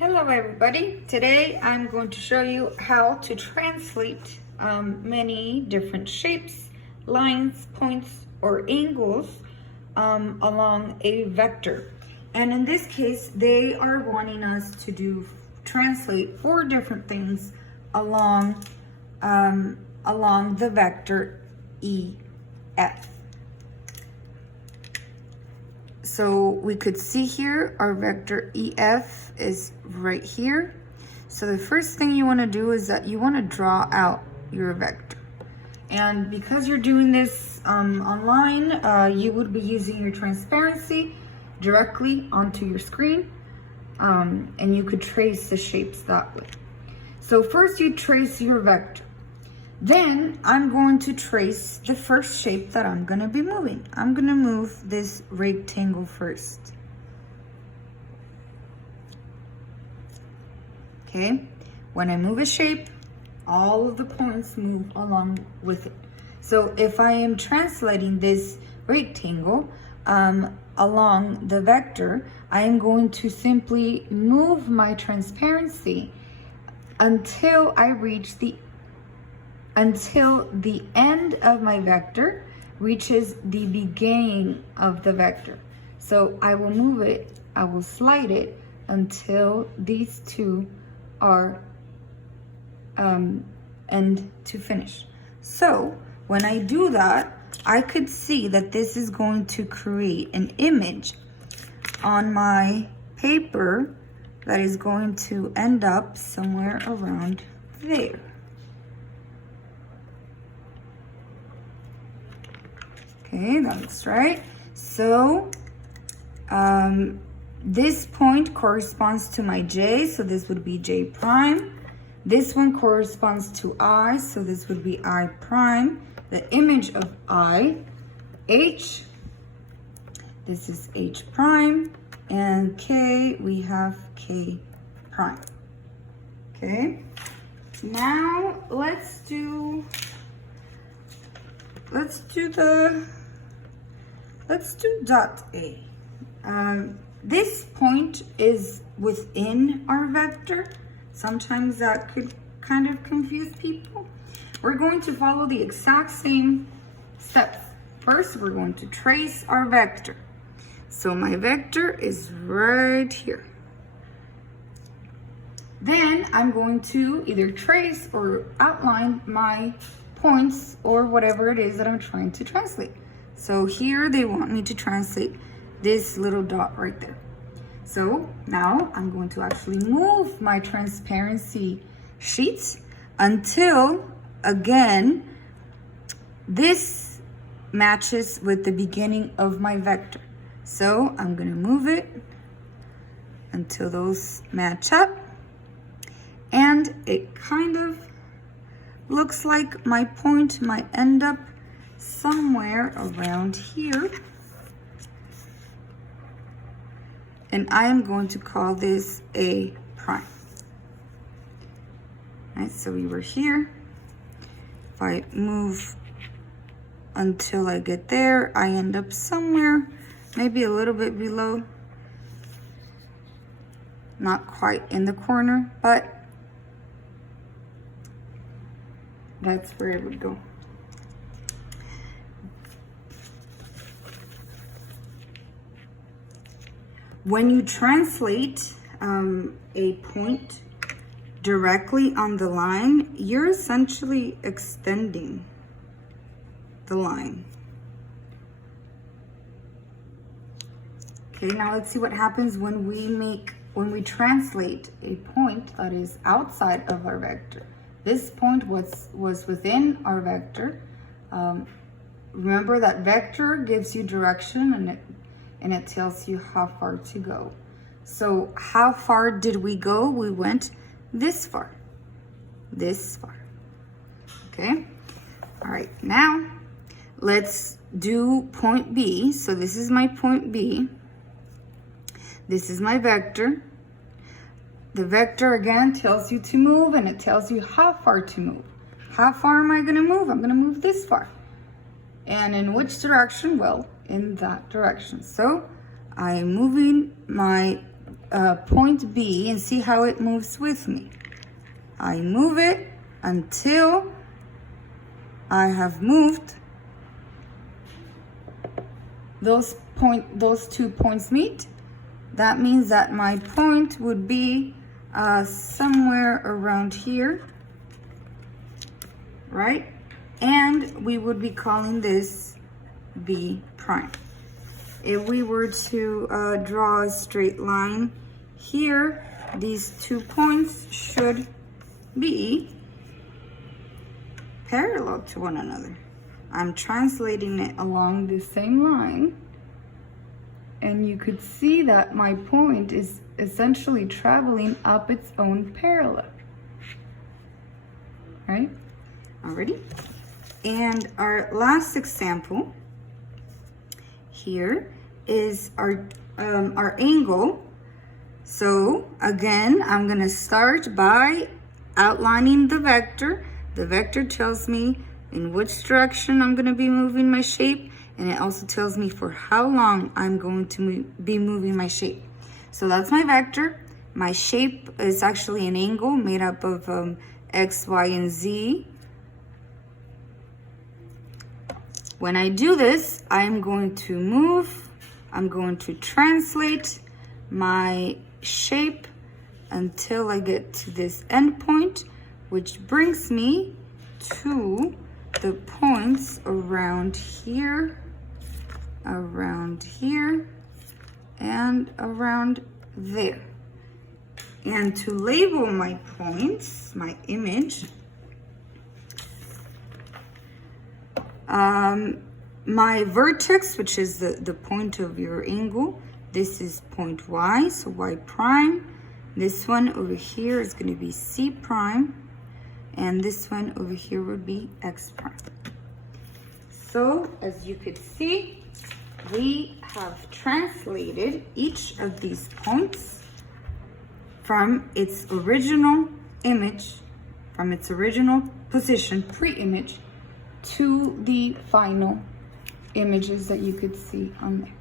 Hello everybody. Today I'm going to show you how to translate many different shapes, lines, points, or angles along a vector. And in this case, they are wanting us to translate 4 different things along the vector EF. So we could see here our vector EF is right here. So the first thing you want to do is that you want to draw out your vector. And because you're doing this online, you would be using your transparency directly onto your screen. And you could trace the shapes that way. So first you trace your vector. Then I'm going to trace the first shape that I'm going to be moving. I'm going to move this rectangle first. Okay, when I move a shape, all of the points move along with it. So if I am translating this rectangle along the vector, I am going to simply move my transparency until I reach until the end of my vector reaches the beginning of the vector. So I will move it, I will slide it until these two are end to finish. So when I do that, I could see that this is going to create an image on my paper that is going to end up somewhere around there. Okay, that's right. So this point corresponds to my J, so this would be J prime. This one corresponds to I, so this would be I prime. The image of I, H, this is H prime, and K, we have K prime. Okay, now let's do dot A. This point is within our vector. Sometimes that could kind of confuse people. We're going to follow the exact same steps. First, we're going to trace our vector. So my vector is right here. Then I'm going to either trace or outline my points or whatever it is that I'm trying to translate. So here they want me to translate this little dot right there. So now I'm going to actually move my transparency sheets until, again, this matches with the beginning of my vector. So I'm going to move it until those match up. And it kind of looks like my point might end up somewhere around here. And I am going to call this A prime. All right, so we were here. If I move until I get there, I end up somewhere, maybe a little bit below. Not quite in the corner, but that's where it would go. When you translate a point directly on the line, you're essentially extending the line. Okay, now let's see what happens when we translate a point that is outside of our vector. This point was within our vector. Remember that vector gives you direction and it tells you how far to go. So how far did we go? We went this far, okay? All right, now let's do point B. So this is my point B. This is my vector. The vector again tells you to move and it tells you how far to move. How far am I gonna move? I'm gonna move this far. And in which direction? Well, in that direction. So I'm moving my point B and see how it moves with me. I move it until I have moved. Those 2 points meet. That means that my point would be somewhere around here, right? And we would be calling this B prime. If we were to draw a straight line here, these 2 points should be parallel to one another. I'm translating it along the same line, and you could see that my point is essentially traveling up its own parallel, right? Alrighty. And our last example here is our angle. So again, I'm gonna start by outlining the vector. The vector tells me in which direction I'm gonna be moving my shape, and it also tells me for how long I'm going to be moving my shape. So that's my vector. My shape is actually an angle made up of X, Y, and Z. When I do this, I'm going to move, I'm going to translate my shape until I get to this endpoint, which brings me to the points around here, and around there. And to label my points, my image, my vertex, which is the point of your angle, this is point Y, so Y prime. This one over here is going to be C prime, and this one over here would be X prime. So as you could see, we have translated each of these points from its original image, from its original position, pre-image, to the final images that you could see on there.